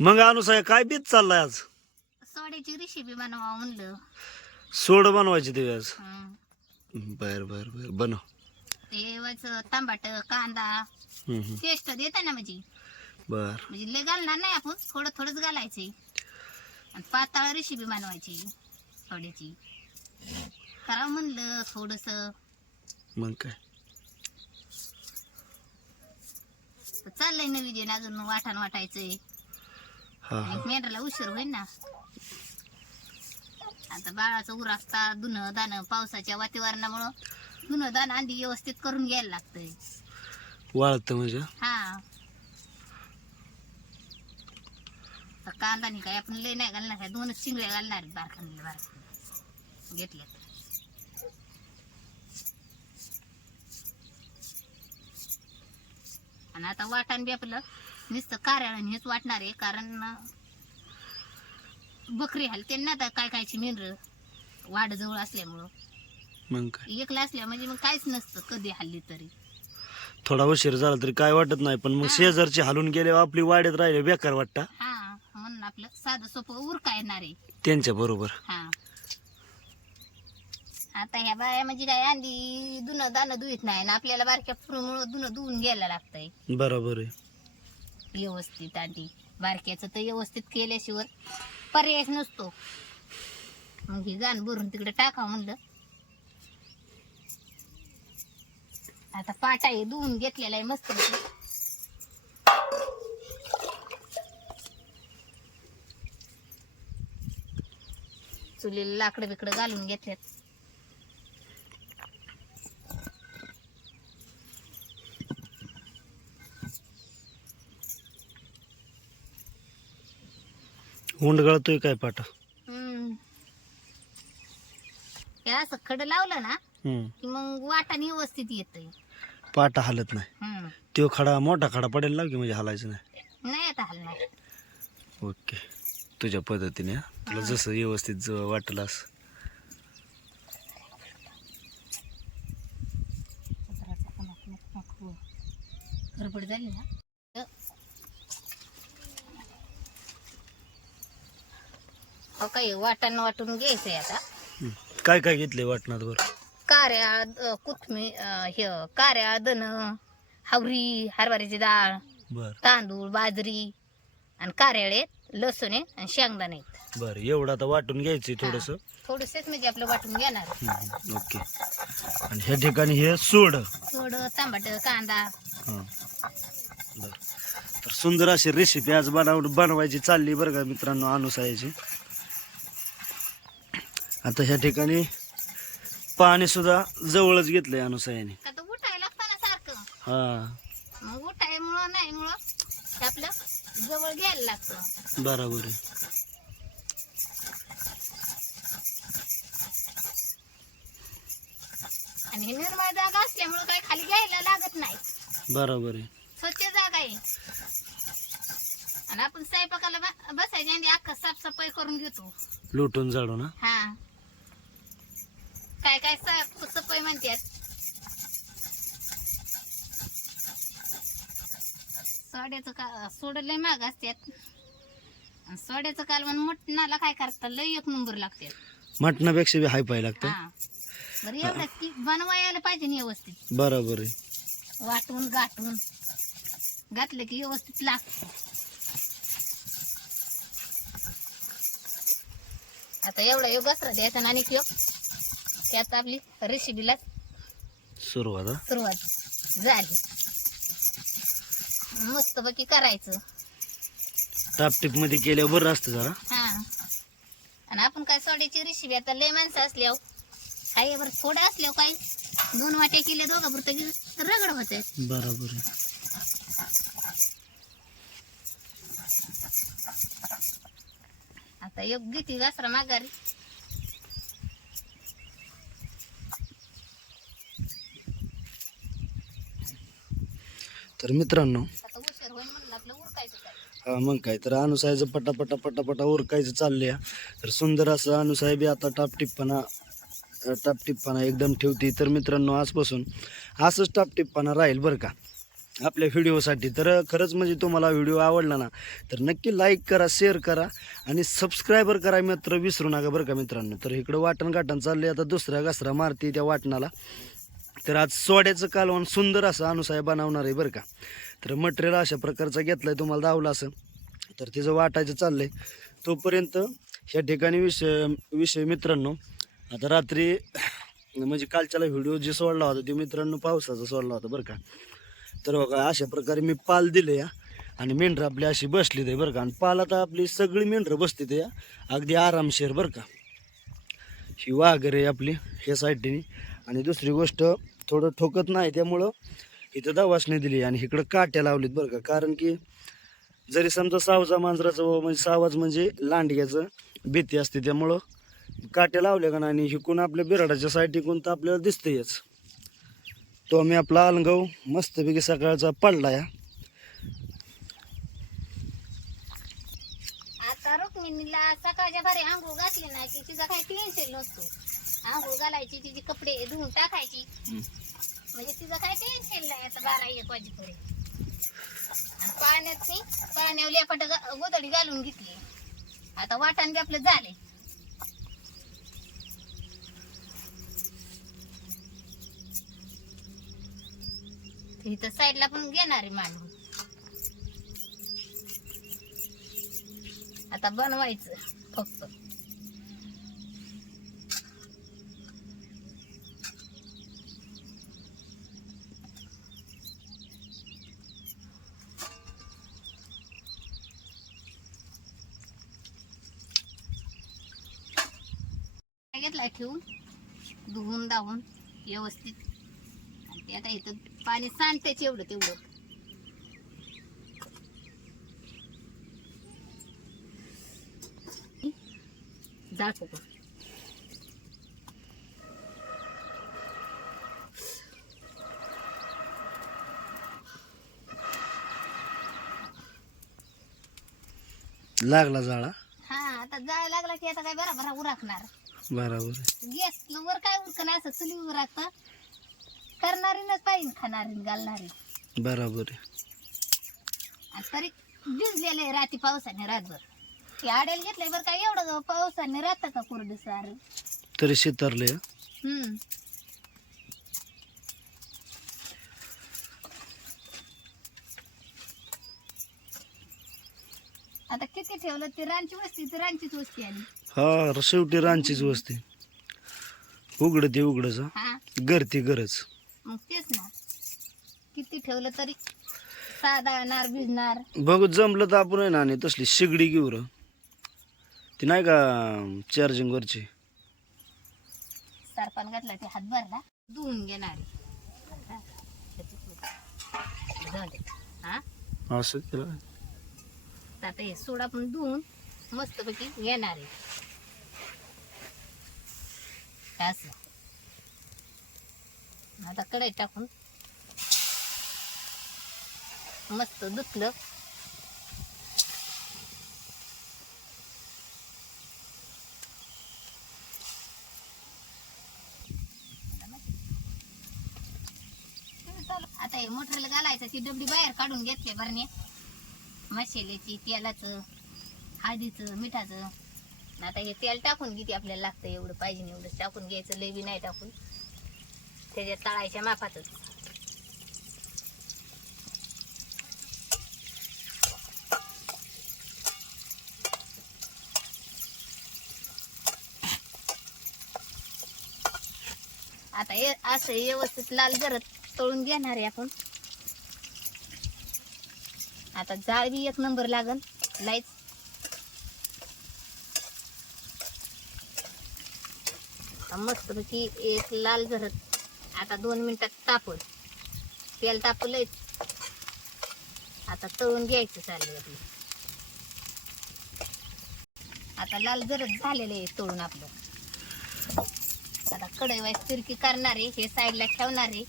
मग अनुसाय काय बीत चाललाय आज? सोड्याची रेसिपी बनवा म्हणलं. सोड बनवायची ते आज? हं. बर बर बर. बनव. ते वाचं तांबाट कांदा हम्म, हम्म. देते ना म्हणजे बर. म्हणजे लय घालणार नाही आपण थोडं थोडंच घालायचे आणि पाताळ रेसिपी बनवायची सोड्याची. करावं म्हणलं थोडस. मग काय? चाललंय ना विजय अजून वाटाण वाटायचंय. मेंढराला उशीर होईल ना. आता बाळाचं उरासता धुणं दाणं पावसाच्या वातावरणामुळं धुणं दाणं आधी व्यवस्थित करून घ्यायला लागतंय. वाळत म्हणजे? हा. तर कांदा नाही काय आपण लय नाही घालणार काय दोनच शिंगड्या घालणार आहेत बारखानी घेतल्या आणि आता वाटाण बी आपलं नुसतं कार्याळून हेच वाटणार आहे कारण बकरी हलते ना आता काय कायची मेंढर वाड जवळ असल्यामुळं. मग काय? एकला असल्या म्हणजे मग काहीच नसतं कधी हल्ली तरी. थोडा उशीर झाला तरी काय वाटत नाही पण मग शेजारची हालून गेल्यावर आपली वाड्यात राहिले बेकार वाटता. हा म्हणून आपलं साधं सोपं उरका येणार आहे. त्यांच्या बरोबर. हा. आता ह्या बाया म्हणजे काय अंडी धुणं दाणं धुईत नाही ना आपल्याला बारक्या पुरुमुळं धुणं धुवून घ्यायला लागतंय. बरोबर आहे. व्यवस्थित आधी बारक्याचं तर व्यवस्थित केल्याशिवाय पर्यायच नसतो. मग ही गाण भरून तिकडे टाका म्हणलं. आता पाटा हे धुवून घेतलेला आहे मस्त चुलीला लाकडं बिकडं घालून घेतल्यात. उंड गळतोय काय पाटा. हे असं खडं लावलं ना हम्म. की मग वाटाने व्यवस्थित येतंय पाटा हालत नाही. तो खडा मोठा खडा पडेल लाव की म्हणजे हालायचं नाही नाही आता हलणार ओके तुझ्या पद्धतीने हा? तुला जसं व्यवस्थित ज- वाटलं असं गडबड झाली ना हो काही वाटण वाटून घ्यायचंय आता. काय काय घेतले वाटणात बरं? कोथमीर अ, हे कार्या दन हावरी हरभऱ्याची डाळ बर. तांदूळ बाजरी आणि कार्याळे लसूण आहे आणि शेंगदाणे आहेत. बर एवढं आता वाटून घ्यायचं थोडस? थोडंसंच म्हणजे आपलं वाटून घेणार. ओके. आणि ह्या ठिकाणी हे सोड. थोडं तांबट कांदा. हां. बर. तर सुंदर अशी रेसिपी आज बनव बनवायची चालली बरं का मित्रांनो अनुसायाची. आता ह्या ठिकाणी पाणी सुद्धा जवळच घेतलंय अनुसायाने. का उठायला लागतं ना सारखं. हा. मग उठायमुळं नाही मुळं ते आपलं जवळ घ्यायला लागतं. बरोबर आहे. आणि हे निर्मळ जागा असल्यामुळं काही खाली घ्यायला लागत नाही. बरोबर आहे. स्वच्छ जागा आहे. आणि आपण स्वयंपाकाला ब- बसायच्या आधी अख्खा साफसफाई करून घेतो. लुटून जाडून हा हा. काय काय साफ सफाई म्हणतात सोड्याचं का सोडलंय माग असतात सोड्याचं कालवण मटणाला काय करतात लय एक नंबर लागतात मटणापेक्षा बी हाय पाय लागतं. हा. बरं एवढं की बनवायला पाहिजे ना व्यवस्थित. बरोबर आहे. वाटून गाठून. घातलं की व्यवस्थित लागतं. आता एवढा योग घसरा द्यायचा आणि योग त्यात आपली रेसिपीला सुरुवात हा? सुरुवात झाली. मस्त बाकी करायचं. टापटीपमध्ये केल्यावर बरं असतं जरा. हा. आणि आपण काय सोड्याची रेसिपी आता लय माणसं असल्यावर. काही बरं थोडं असल्यावर काही दोन वाट्या केल्या दोघा पुरतं की रगड होते बरोबर आहे. आता एक घेते घासरा माघारी. तर मित्रांनो हा मग काय तर अनुसायचं पटापटा पटापटा उरकायचं चालले तर सुंदर असं अनुसाहेबी आता टापटिपपणा टापटिपपणा एकदम ठेवते. तर मित्रांनो आजपासून असंच टापटिपपणा राहील बरं का. आपल्या व्हिडिओसाठी. तर खरंच म्हणजे तुम्हाला व्हिडिओ आवडला ना तर नक्की लाईक करा शेअर करा आणि सबस्क्रायबर करा मित्र विसरू नका बरं का मित्रांनो. तर इकडं वाटण गाटण चालले आता दुसऱ्या घसरा मारते त्या वाटणाला. तर आज सोड्याचं कालवण सुंदर असं अनुसाय बनवणार आहे बरं का. तर मटेरियल अशा प्रकारचं घेतलं आहे तुम्हाला दावलं असं. तर तिचं वाटायचं चाललंय. तोपर्यंत ह्या ठिकाणी विषय विषय मित्रांनो आता रात्री म्हणजे कालच्याला व्हिडिओ जे सोडला होता ते मित्रांनो पावसाचा सोडला होता बरं का. तर बघा अशा प्रकारे मी पाल दिले या आणि मेंढरं आपली अशी बसली ते बरं का. आणि पाल आता आपली सगळी मेंढरं बसते ते या अगदी आरामशीर बरं का. ही वाघर आहे आपली ह्या साईडने. आणि दुसरी गोष्ट थोडं ठोकत नाही त्यामुळं इथं दवासणी दिली आणि इकडं काट्या लावलीत बरं का. कारण की जरी समजा सावजा मांजराचं म्हणजे सावज म्हणजे लांडग्याचं भीती असते त्यामुळं काट्या लावल्या का नाही आणि हिकून आपल्या बिराडाच्या साईड इकून तर आपल्याला दिसतंयच तो आम्ही आपला अलगाव मस्तपैकी सकाळचा पडला या. आता रुक्मिणीला सकाळच्या भारी आंघोळ घातली नाही की तिचा काही टेन्शन नसतो. आंघोळ घालायची तिचे कपडे धुवून टाकायची. म्हणजे तिचं काही टेन्शन नाही आता बारा एक वाजेपर्यंत. पाण्यात ती पाण्यावर लेपाट गोदडी घालून घेतली. आता वाटाण बी आपलं झाले इथं साईडला पण घेणार आहे मांडून आता बनवायचं फक्त. काय ठेवून धुवून दावून व्यवस्थित. आणि ते आता इथं पाणी सांडतेच एवढं तेवढं. लागला जाळा? हा आता जायला लागला की आता काय बरोबर उरकणार. बरोबर गॅस वर काय उरकणार असं चुली उरकत करणारीनच पाहिजे खाणारी घालणारी बरोबर आणि तरी भिजलेले रात्री पावसाने रातभर. ते आड्याला घेतलंय बरं काय एवढं पावसाने राहतं का कुरडे सार? तरी शितरले. हम्म. आता किती ठेवलं? ती रानची वस्ती ती रानचीच वस्ती आली हा शेवटी रांचीच वस्ती. उघड ते उघडच हा. ती गरज मग तेच ना. किती ठेवलं तरी साधा येणार भिजणार. बघू जमलं तर आपण आहे ना आणि तसली शिगडी घेऊ र. ती नाही का चार्जिंग वरची? सरपान घातला ते हात भरला. धुवून घेणार जाऊ दे. हा? असं केलं. तर आता हे सोडा पण धुवून मस्तपैकी घेणार आहे. असं आता कढई टाकून. मस्त धुतलं. आता हे मोटरला घालायचं ती डबडी बाहेर काढून घेतले बरणे मसाल्याची तेलाचं हळदीचं मिठाचं. आता हे तेल टाकून किती आपल्याला लागतं एवढं पाहिजे एवढं टाकून घ्यायचं लई बी नाही टाकून. त्याच्यात तळायच्या मापातच. आता हे असं व्यवस्थित लाल गरज तळून घेणार आहे आपण. आता जाळ बी एक नंबर लागल लाईच मस्तपैकी एक लाल झरत. आता दोन मिनिटात तापल तेल तापलंय आता तळून घ्यायचं चाललंय आपलं. आता लाल जरत झालेलं आहे तळून आपलं. आता कढई वाईस तिरकी करणार आहे हे साईडला ठेवणार आहे.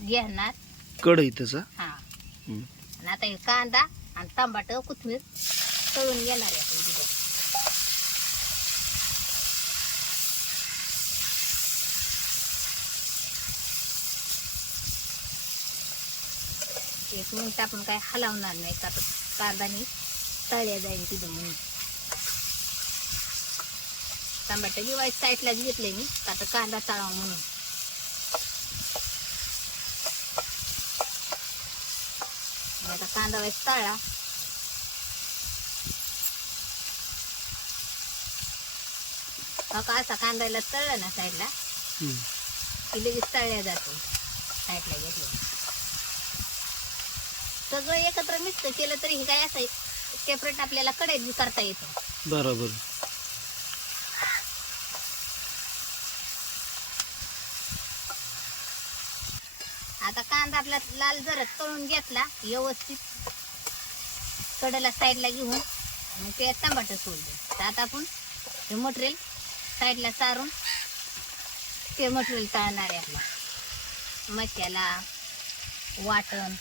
घेणार. कढई त्याचा हा. आणि आता हे कांदा आणि टमाट कोथमीर तळून घेणार आहे आपण एक मिनिट आपण काय हलवणार नाही. का कांदानी तळ्या जाईल तिथं म्हणून. टमाटर बी वाईट साईडलाच घेतले मी. तर कांदा तळावा म्हणून. आता कांदा वाईट हो का असा कांदाला तळला ना साईडला. की लगेच तळल्या जातो. साईडला घेतलं सगळं एकत्र मिक्स केलं तरी हे काय असं सेपरेट आपल्याला कढईत बी करता येतं. बरोबर. आता कांदा आपला लाल जरत तळून घेतला व्यवस्थित. कडेला साईडला घेऊन आणि ते टमाटर सोडले तर आता आपण हे मटेरियल साईडला चारून ते मटेरियल तळणार आहे आपला. मसाला वाटण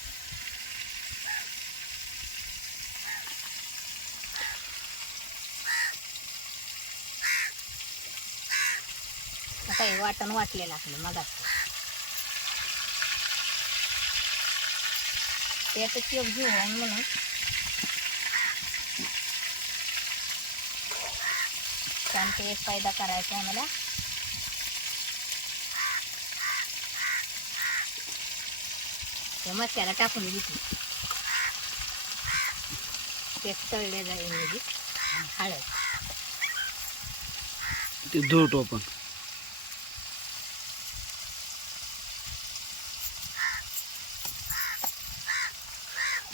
काही वाटण वाटलेलं आपलं मग त्याचं केक घेऊ म्हणून. छान ते एक फायदा करायचा आहे मला. ते मसाला टाकून घेतली ते तळले जाईल म्हणजे हळद. ते धुवतो आपण.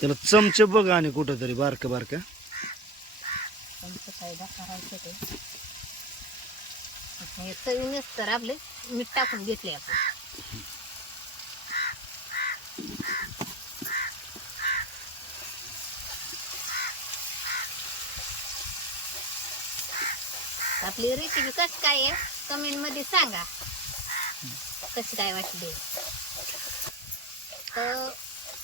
त्याला चमचे बघ आणि कुठं तरी बारक. बारक त्यांचा फायदा करायचा ते? चवीनेच तर आपले मीठ टाकून घेतले आपण. आपली रेसिपी कशी काय आहे? कमेंटमध्ये सांगा. कशी काय वाटली? तर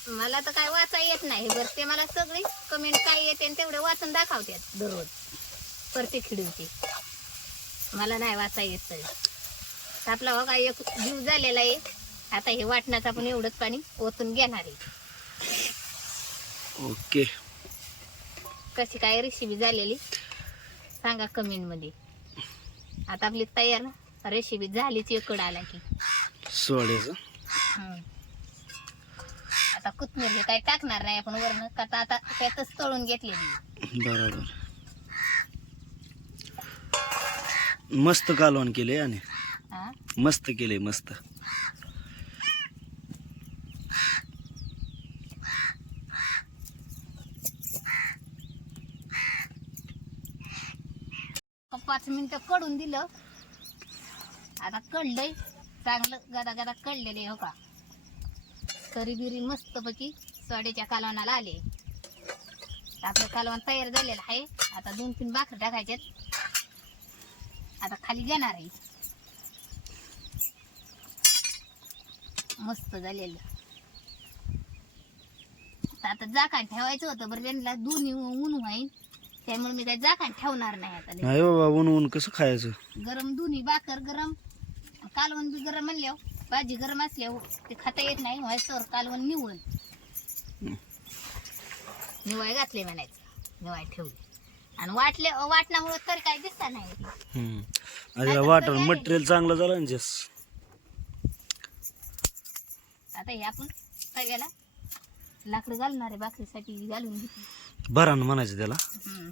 मला तर काय वाचा येत नाही. बरं ते मला सगळी कमेंट काय येते आणि तेवढे वाचून दाखवतात दररोज. प्रत्येक खिडूची मला नाही वाचा येत तरी. आपला बघा एक जीव झालेला आहे. आता हे वाटण्याचं आपण एवढंच पाणी ओतून घेणार आहे. ओके. कशी काय रेसिपी झालेली? सांगा कमेंटमध्ये. आता आपली तयार रेसिपी झालीच एकड आला की. सोड्याचं. आता कोथमीर हे काय टाकणार नाही आपण वरण का तर आता त्यातच तळून घेतलेली बरोबर. मस्त कालवण केले आणि हा? मस्त केले मस्त. पाच मिनिटं कडून दिलं. आता कळलंय. चांगलं गदा गदा कळलेले हो का? तरी बिरी मस्तपैकी सोड्याच्या कालवणाला आले. आपलं कालवण तयार झालेलं आहे. आता दोन तीन भाकरी टाकायच्यात आता खाली घेणार आहे. मस्त झालेलं. आता जाकान ठेवायचं होतं बरं त्यांना दोन्ही ऊन होईल त्यामुळे मी काही जाकान ठेवणार नाही आता. नाही बाबा ऊन ऊन कसं खायचं? गरम दोन्ही भाकर गरम. कालवण बी गरम म्हणल्यावर. भाजी गरम असल्यावर ते खाता येत नाही व्हायचं कालवण निवळ. निवाय घातले म्हणायचं. निवाय ठेवले. आणि वाटले वाटण्यामुळे तर काय दिसता नाही. हम्म. आणि वाटर मटेरियल चांगलं झालं ना जस. आता हे आपण तव्याला लाकडं घालणार आहे भाकरीसाठी घालून घेतली. म्हणायचं त्याला. हम्म.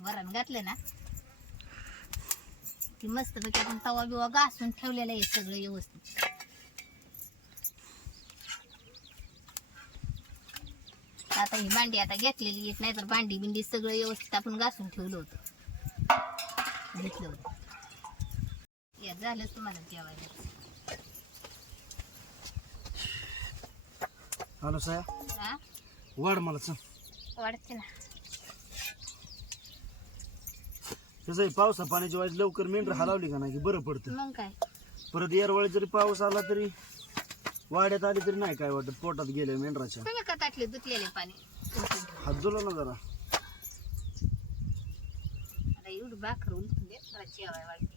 वरण घातलं ना. की मस्त पैकी आपण तवा बिवा घासून ठेवलेलं आहे सगळं व्यवस्थित. आता ही भांडी आता घेतलेली येत नाही तर भांडी बिंडी सगळं व्यवस्थित आपण घासून ठेवलं होतं. घेतलं होतं. या झालं तुम्हाला जेवायला. हॅलो साया. हा? वाढ मला चल. वाढते ना. तसं पावसा पाण्याची वाज लवकर मेंढर हलावली का नाही की बरं पडतं? मग काय? परत येरवाळी जरी पाऊस आला तरी वाड्यात आली तरी नाही काय वाटत. पोटात गेले मेंढराच्या. तुम्ही का धुतलेले पाणी. हात जुला ना जरा. आता एवढं भाकर उलटून दे जरा जेवाय वाढते.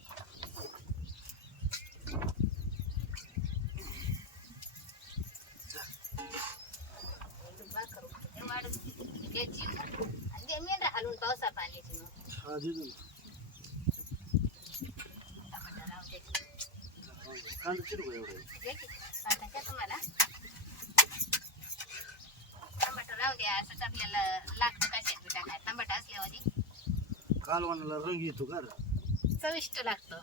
काढून घ्यायची आणि ते मेंढरा हलवून पावसा पाण्याची मग. हा दिदू ना. टमाटर लावून द्यायची कांदा चिरू का एवढं घ्यायची सांगायचं तुम्हाला? टमाटर राहू द्या असंच आपल्याला लागतं कशात बी टाकाय टमाटर असल्यावर. कालवणाला रंग येतो का? चविष्ट लागतं.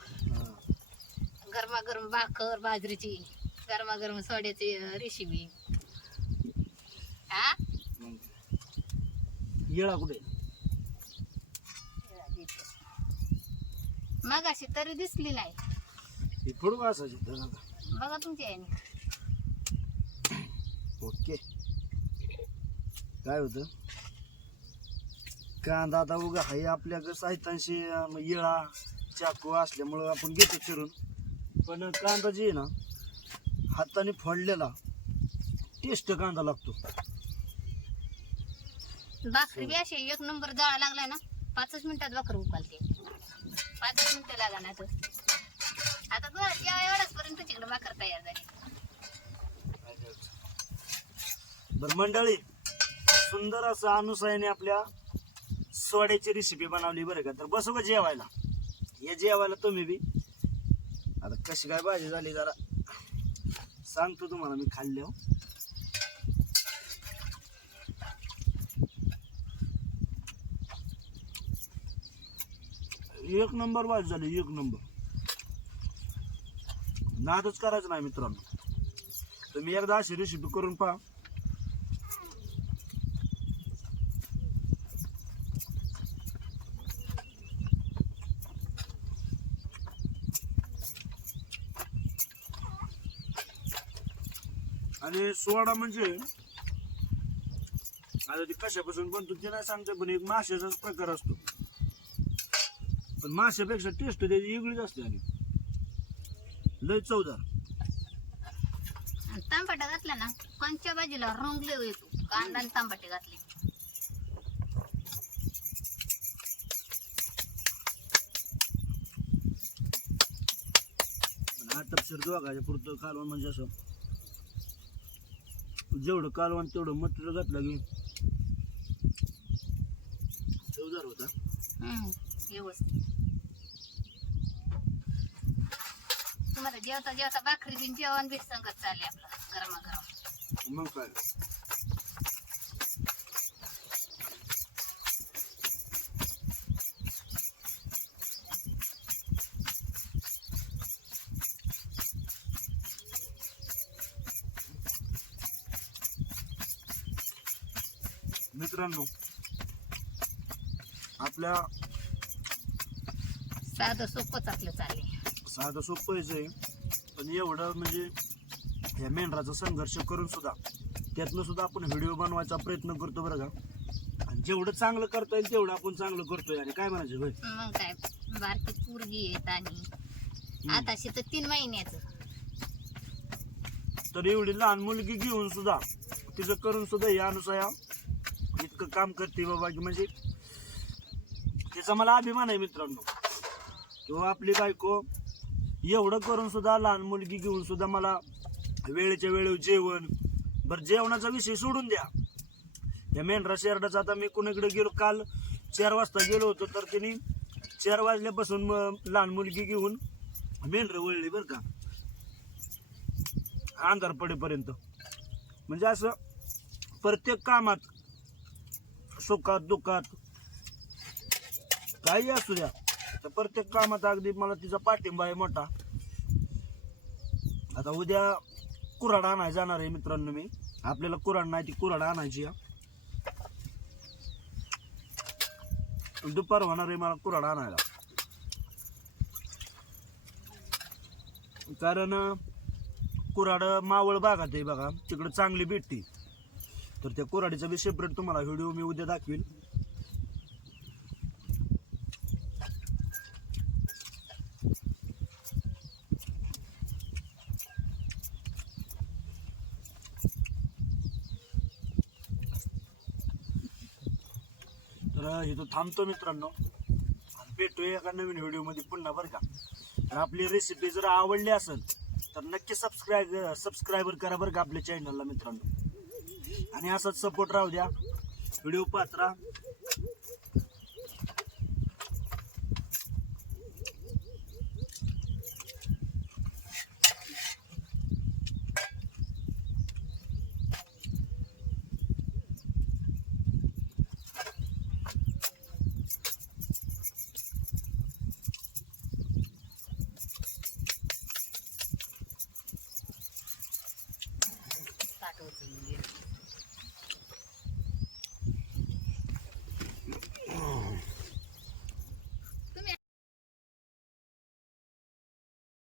गरमागरम भाकर बाजरीची गरमागरम सोड्याची रेसिपी. हा. येळा कुठे? मग अशी तरी दिसली नाही. का बघा तुमच्या याने ओके. काय होतं? कांदा आता उगा हाय आपल्याकडं साहित्यांशी येळा चाकू असल्यामुळं आपण घेतो चिरून. पण कांदा जे आहे ना हाताने फोडलेला टेस्ट कांदा लागतो. भाकरी बी अशी एक नंबर जळा लागलाय ना पाचच मिनिटात भाकर उकालते पाचच मिनिटं तर ना तर आता तू जेव्हा एवढाच पर्यंत तिकडे भाकर तयार झाली बर मंडळी सुंदर असं अनुसायाने आपल्या सोड्याची रेसिपी बनवली बरं का. तर बसू का जेवायला? हे जेवायला तुम्ही बी. आता कशी काय भाजी झाली जरा? सांगतो तुम्हाला मी खाल्ले हो. एक नंबर भाजी झाली एक नंबर. नादच करायचं नाही मित्रांनो. तुम्ही एकदा अशी रेसिपी करून पहा. आणि सोडा म्हणजे आता ते कशापासून बनतो ते नाही सांगते पण एक माशाचाच प्रकार असतो. पण माशापेक्षा टेस्ट त्याची वेगळीच असते आणि. लय चवदार. तांबाटा घातला ना कोणच्या बाजूला रंगले येतो? कांदा आणि तांबाटे घातले. आणि आटपशीर दोघाच्या पुरतं कालवण म्हणजे असं जेवढं कालवण तेवढं मटेरियल घातलं की चवदार होता. व्यवस्थित. तुम्हाला जेवता जेवता भाकरी बिन जेवण बी संगत चालले आपलं गरमागरम. मग काय? मित्रांनो आपल्या साधं सोपंच आपलं चालले साधं सोपंच आहे पण एवढं म्हणजे ह्या मेंढराचा संघर्ष करून सुद्धा त्यातनं सुद्धा आपण व्हिडिओ बनवायचा प्रयत्न करतो बरं का. आणि जेवढं चांगलं करता येईल तेवढं आपण चांगलं करतोय. आणि काय म्हणायचं होय? मग काय बारकी पोरगी आहेत आणि आताशी तर तीन महिन्याचं. तर एवढी लहान मुलगी घेऊन सुद्धा तिचं करून सुद्धा या अनुसाया काम करते बाबा की म्हणजे त्याचा मला अभिमान आहे मित्रांनो. किंवा आपली बायको एवढं करून सुद्धा लहान मुलगी घेऊन सुद्धा मला वेळेच्या वेळेवर जेवण बरं जेवणाचा विषय सोडून द्या. या मेंढरा शेरडाचा आता मी कुणीकडे गेलो काल चार वाजता गेलो होतो तर तिने चार वाजल्यापासून मग लहान मुलगी घेऊन मेंढरं वळली बरं का. अंधार पडेपर्यंत. म्हणजे असं प्रत्येक कामात सुखात दुःखात काही असू द्या. तर प्रत्येक कामात अगदी मला तिचा पाठिंबा आहे मोठा. आता उद्या कुऱ्हाड आणायला जाणार आहे मित्रांनो मी. आपल्याला कुऱ्हाड नाही ती कुऱ्हाड आणायची आहे. दुपार होणार आहे मला कुऱ्हाड आणायला. कारण कुऱ्हाड मावळ भागात आहे बघा. तिकडं चांगली भेटते. तर त्या कोराडीचा बी सेपरेट तुम्हाला व्हिडिओ मी उद्या दाखवील तर इथं थांबतो मित्रांनो. आणि भेटूया एका नवीन व्हिडिओमध्ये पुन्हा बरं का. तर आपली रेसिपी जर आवडली असेल तर नक्की सबस्क्राईब सबस्क्राईबर करा बरं का आपल्या चॅनलला मित्रांनो. आणि असंच सपोर्ट राहू द्या. व्हिडिओ पात्रा